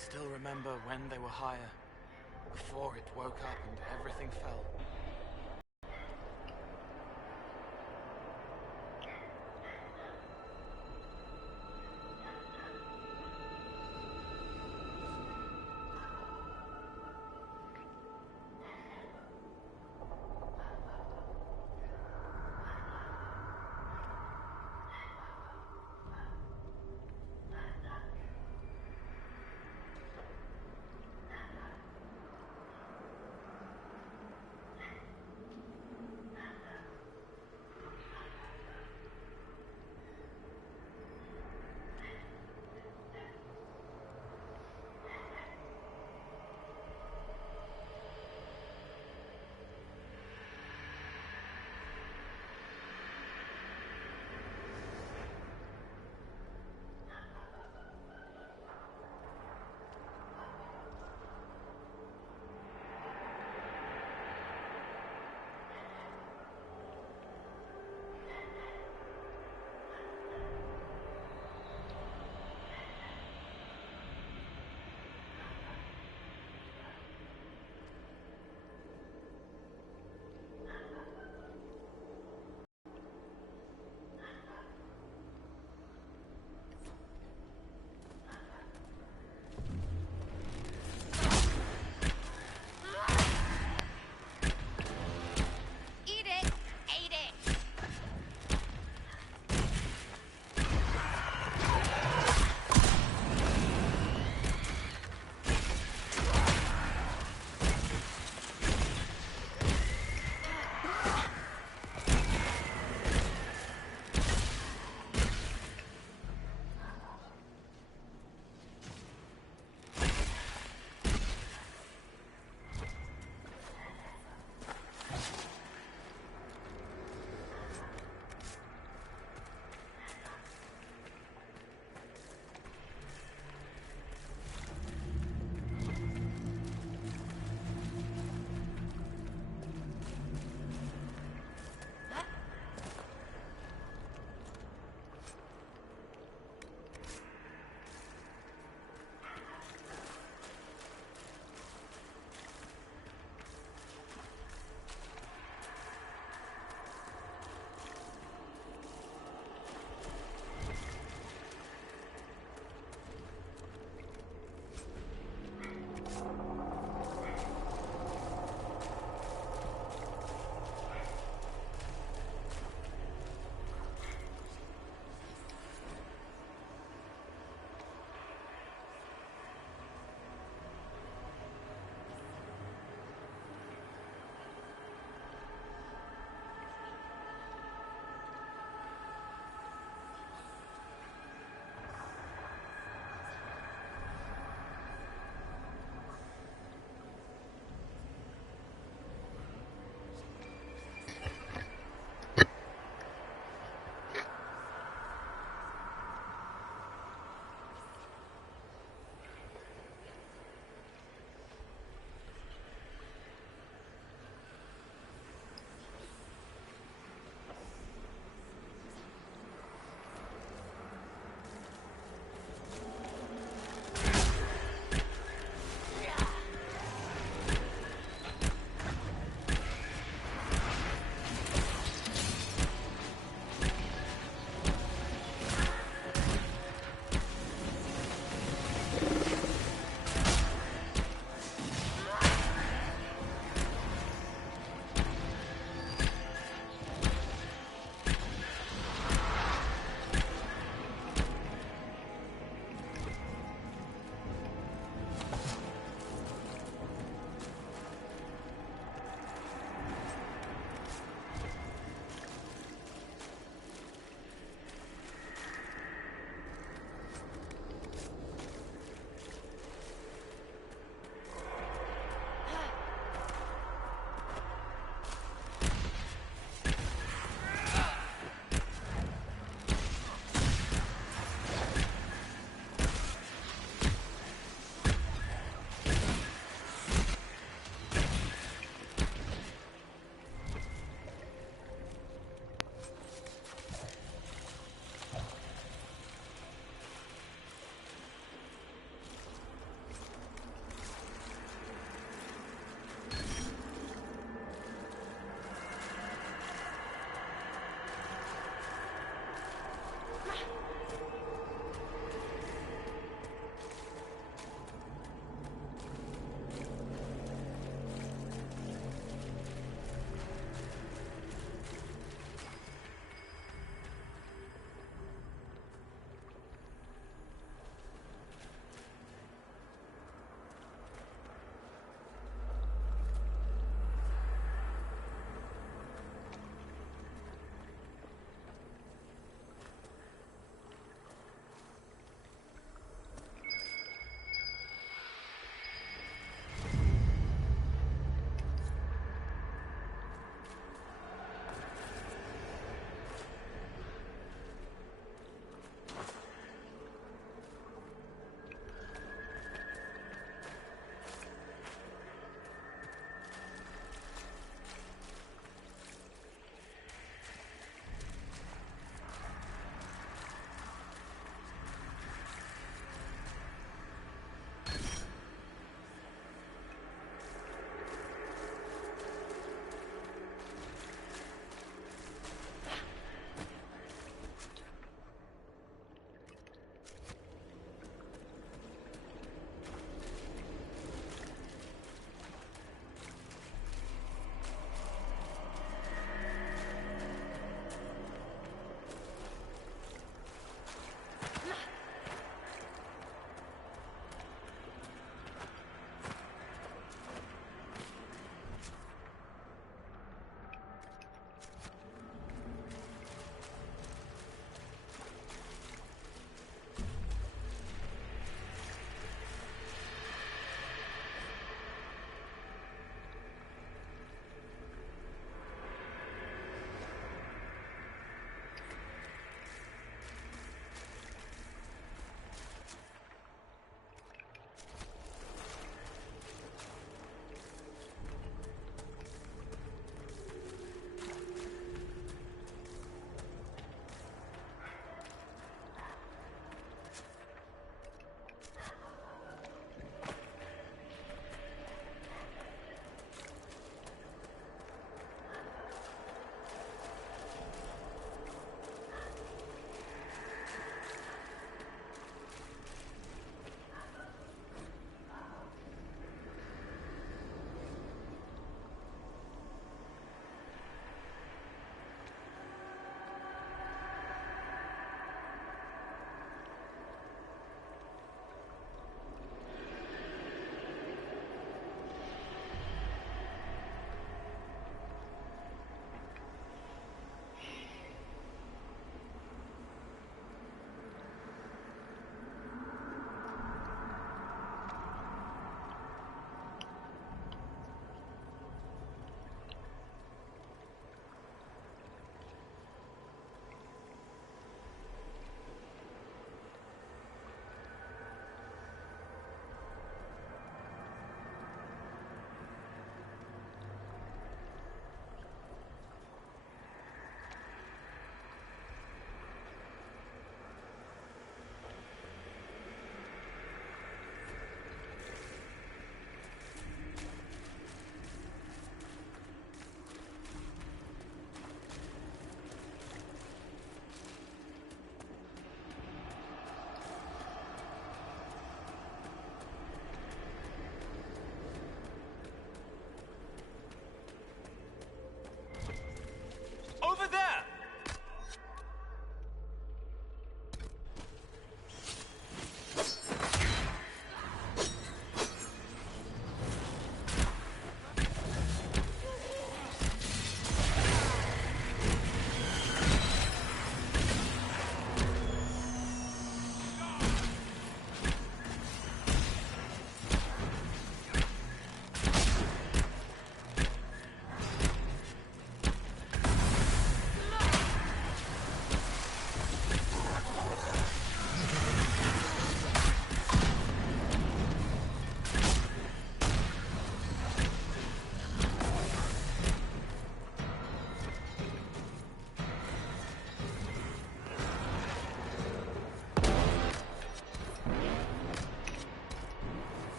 still remember when they were higher, before it woke up and everything fell.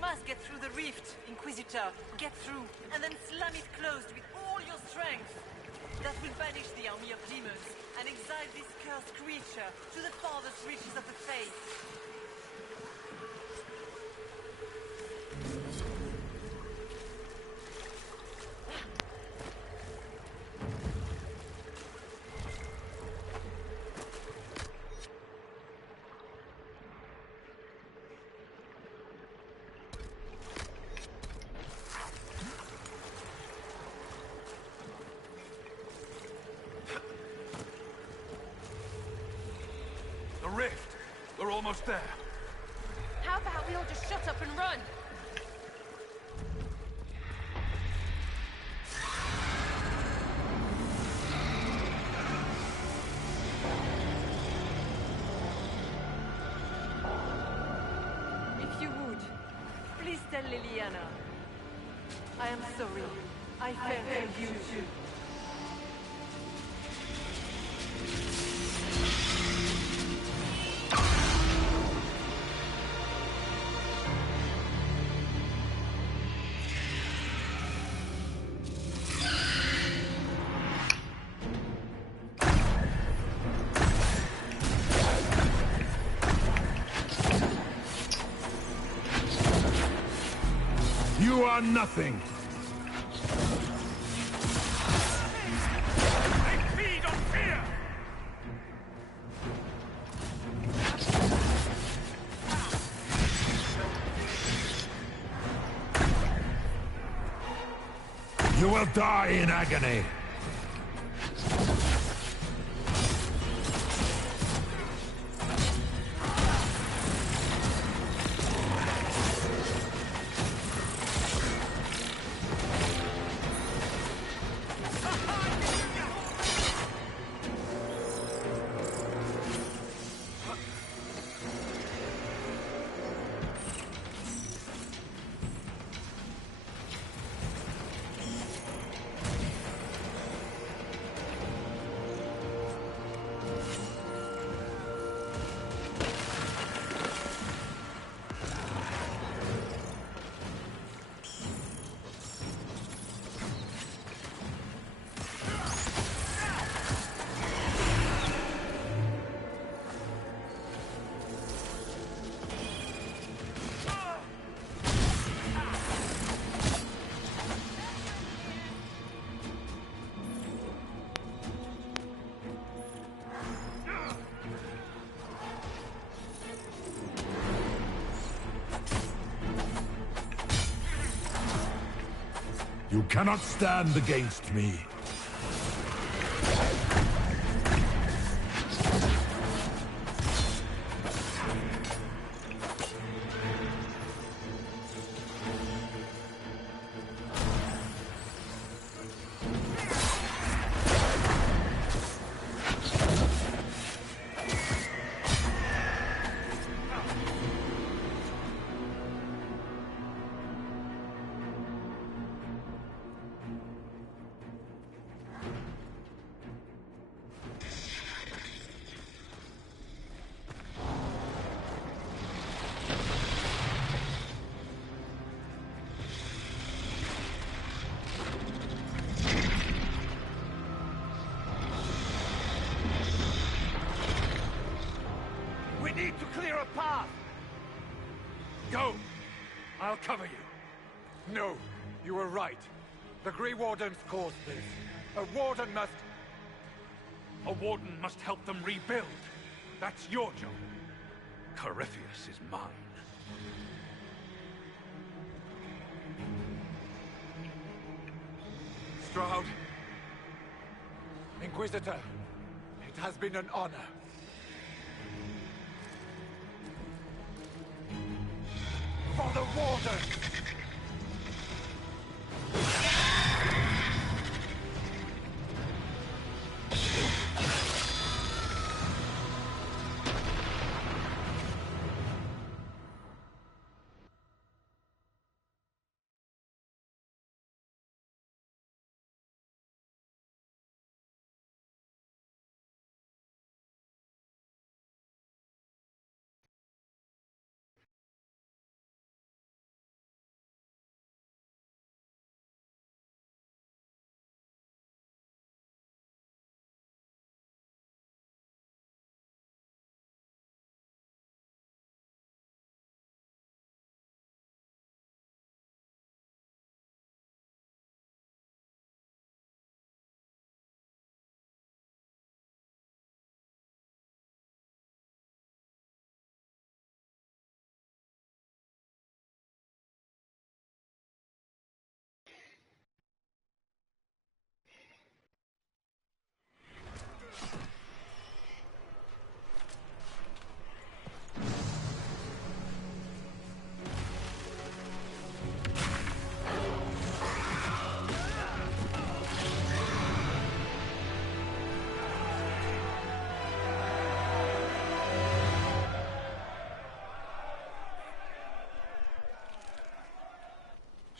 must get through the rift, Inquisitor. Get through, and then slam it closed with all your strength. That will banish the army of demons, and exile this cursed creature to the farthest reaches of the faith. The rift! We're almost there. How about we all just shut up and run? If you would, please tell Liliana. I am sorry. I failed you too. You are nothing! I feed on fear! You will die in agony! You cannot stand against me. We need to clear a path! Go! I'll cover you. No, you were right. The Grey Wardens caused this. A warden must... A warden must help them rebuild. That's your job. Corypheus is mine. Stroud. Inquisitor, it has been an honor. For the Warden!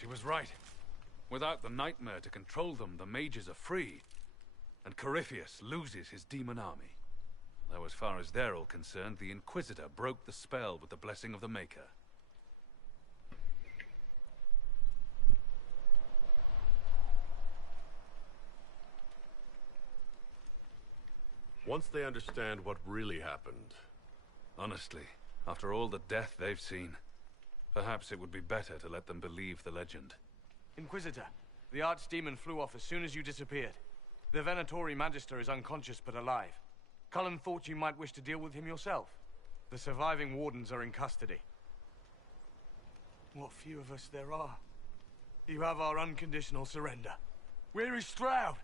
was right. Without the nightmare to control them, the mages are free. And Corypheus loses his demon army. Though as far as they're all concerned, the Inquisitor broke the spell with the blessing of the Maker. Once they understand what really happened... Honestly, after all the death they've seen, perhaps it would be better to let them believe the legend. Inquisitor, the Archdemon flew off as soon as you disappeared. The Venatori Magister is unconscious but alive. Cullen thought you might wish to deal with him yourself. The surviving Wardens are in custody. What few of us there are. You have our unconditional surrender. Where is Stroud?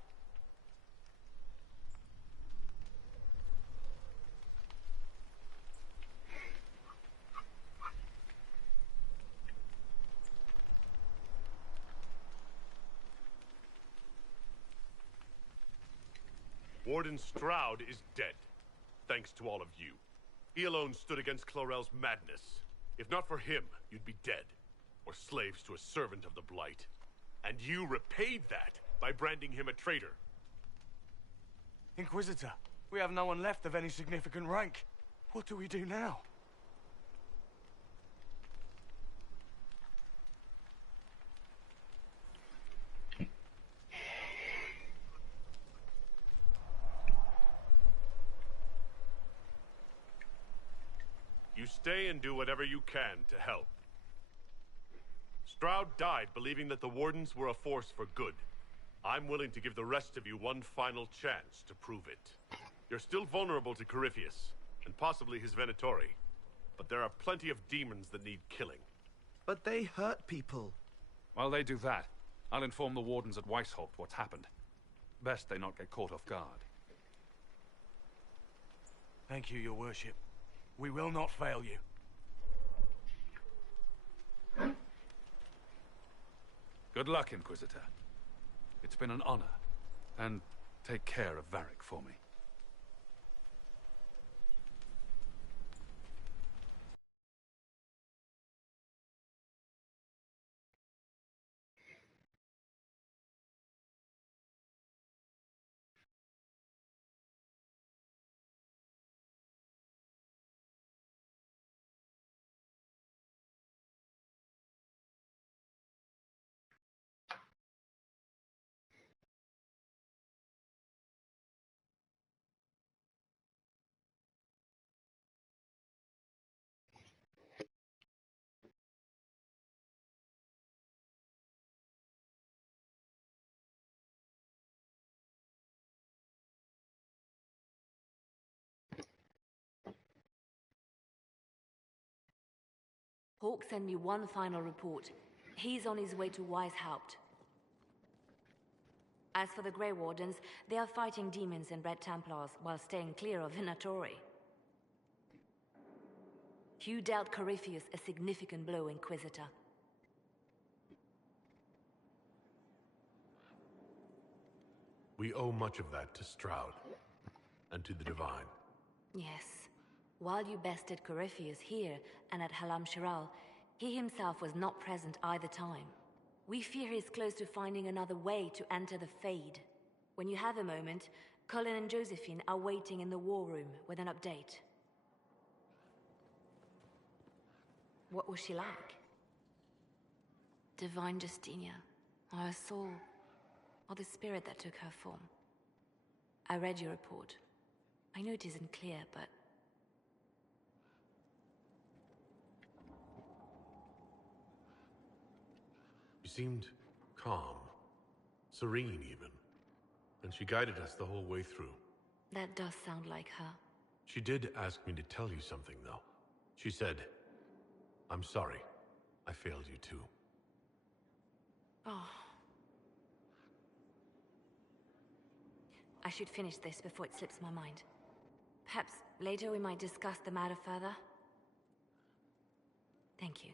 Warden Stroud is dead. Thanks to all of you. He alone stood against Chlorel's madness. If not for him, you'd be dead. Or slaves to a servant of the Blight. And you repaid that by branding him a traitor. Inquisitor, we have no one left of any significant rank. What do we do now? You stay and do whatever you can to help. Stroud died believing that the Wardens were a force for good. I'm willing to give the rest of you one final chance to prove it. You're still vulnerable to Corypheus, and possibly his Venatori. But there are plenty of demons that need killing. But they hurt people. While they do that, I'll inform the Wardens at Weishaupt what's happened. Best they not get caught off guard. Thank you, your worship. We will not fail you. Good luck, Inquisitor. It's been an honor. And take care of Varric for me. Hawk sent me one final report. He's on his way to Weishaupt. As for the Grey Wardens, they are fighting demons and Red Templars while staying clear of Venatori. You dealt Corypheus a significant blow, Inquisitor. We owe much of that to Stroud, and to the Divine. Yes. While you bested Corypheus here and at Halam Shiral, he himself was not present either time. We fear he's close to finding another way to enter the Fade. When you have a moment, Cullen and Josephine are waiting in the war room with an update. What was she like? Divine Justinia, or her soul, or the spirit that took her form. I read your report. I know it isn't clear, but... She seemed calm, serene even, and she guided us the whole way through. That does sound like her. She did ask me to tell you something, though. She said, "I'm sorry. I failed you too." Oh. I should finish this before it slips my mind. Perhaps later we might discuss the matter further. Thank you.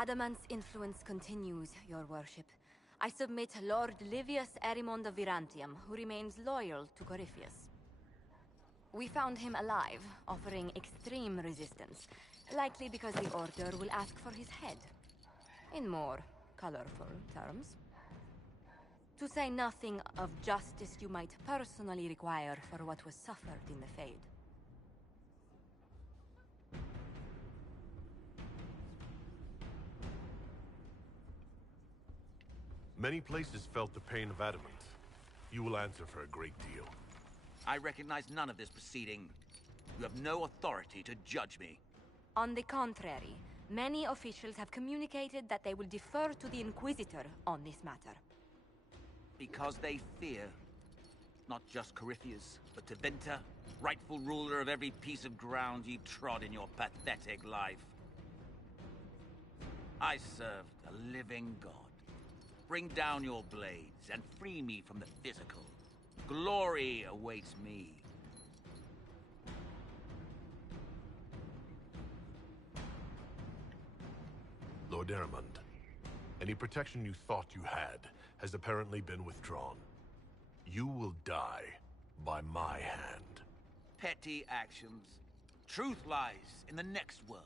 Adamant's influence continues, your worship. I submit Lord Livius Erimond of Virantium, who remains loyal to Corypheus. We found him alive, offering extreme resistance, likely because the Order will ask for his head. In more colorful terms. To say nothing of justice you might personally require for what was suffered in the Fade. Many places felt the pain of adamant. You will answer for a great deal. I recognize none of this proceeding. You have no authority to judge me. On the contrary, many officials have communicated that they will defer to the Inquisitor on this matter. Because they fear. Not just Corypheus, but Tevinter, rightful ruler of every piece of ground you trod in your pathetic life. I serve a living god. Bring down your blades and free me from the physical. Glory awaits me. Lord Erimond, any protection you thought you had has apparently been withdrawn. You will die by my hand. Petty actions. Truth lies in the next world.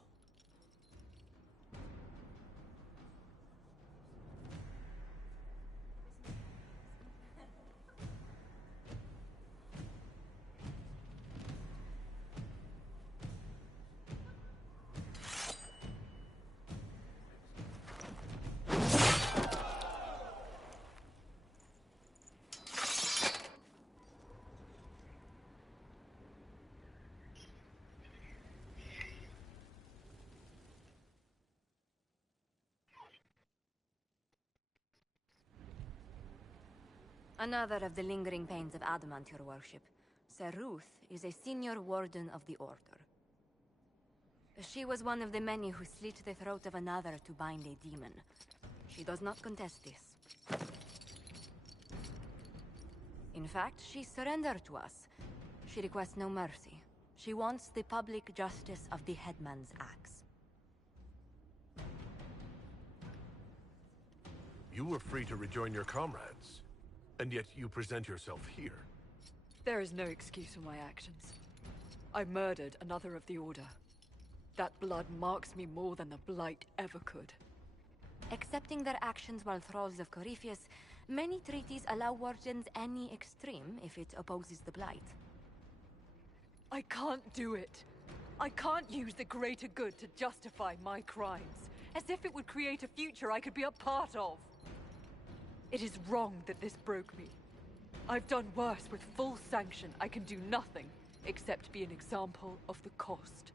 Another of the lingering pains of Adamant, your worship. Sir Ruth is a senior warden of the Order. She was one of the many who slit the throat of another to bind a demon. She does not contest this. In fact, she surrendered to us. She requests no mercy. She wants the public justice of the headman's axe. You were free to rejoin your comrades, and yet you present yourself here. There is no excuse for my actions. I murdered another of the Order. That blood marks me more than the Blight ever could. Accepting their actions while thralls of Corypheus, many treaties allow wardens any extreme if it opposes the Blight. I can't do it. I can't use the greater good to justify my crimes, as if it would create a future I could be a part of. It is wrong that this broke me. I've done worse with full sanction. I can do nothing except be an example of the cost.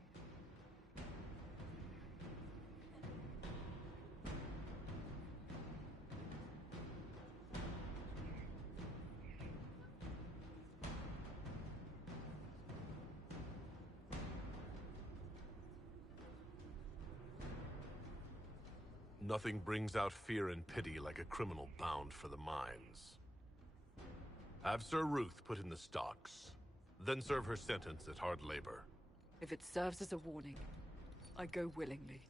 Nothing brings out fear and pity like a criminal bound for the mines. Have Sir Ruth put in the stocks, then serve her sentence at hard labor. If it serves as a warning, I go willingly.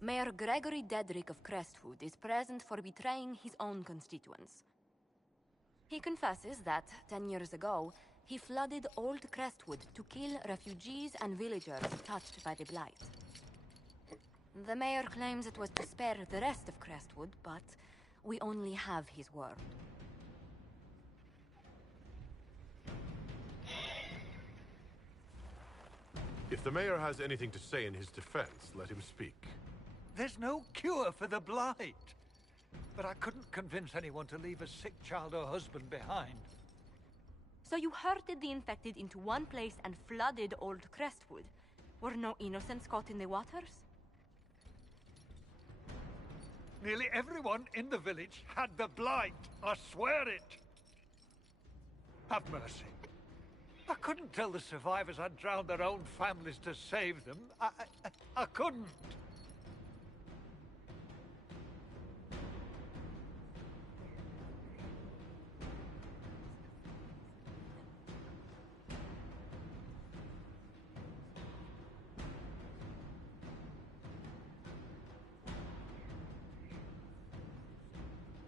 Mayor Gregory Dedrick of Crestwood is present for betraying his own constituents. He confesses that, 10 years ago, he flooded Old Crestwood to kill refugees and villagers touched by the Blight. The mayor claims it was to spare the rest of Crestwood, but we only have his word. If the mayor has anything to say in his defense, let him speak. There's no cure for the Blight. But I couldn't convince anyone to leave a sick child or husband behind. So you herded the infected into one place and flooded Old Crestwood? Were no innocents caught in the waters? Nearly everyone in the village had the Blight. I swear it. Have mercy. I couldn't tell the survivors I'd drowned their own families to save them. I couldn't.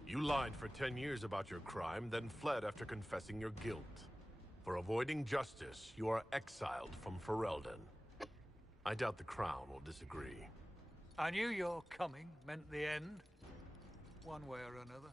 You lied for 10 years about your crime, then fled after confessing your guilt. For avoiding justice, you are exiled from Ferelden. I doubt the Crown will disagree. I knew your coming meant the end, one way or another.